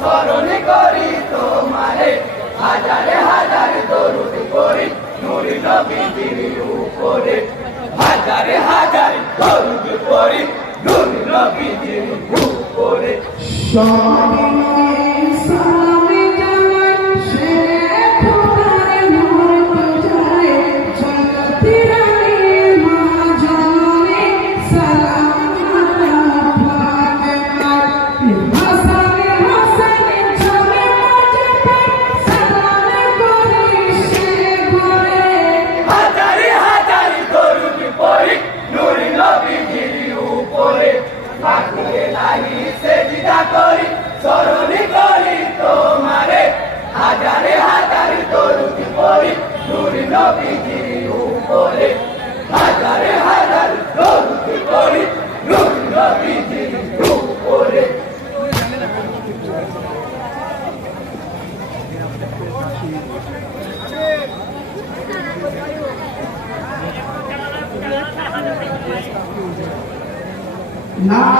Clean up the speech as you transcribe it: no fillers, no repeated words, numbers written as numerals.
স্মরণে করি তোমারে হাজারে হাজার দরুদ করি নূরে নবীজির উপরে হাজারে হাজার দরুদ করি নূরে নবীজির উপরে স্মরণে করি তোমারে হাজারে হাজার দরুদ পড়ি নূরে নবীজির উপরে হাজারে হাজার দরুদ পড়ি নূরে নবীজির উপরে না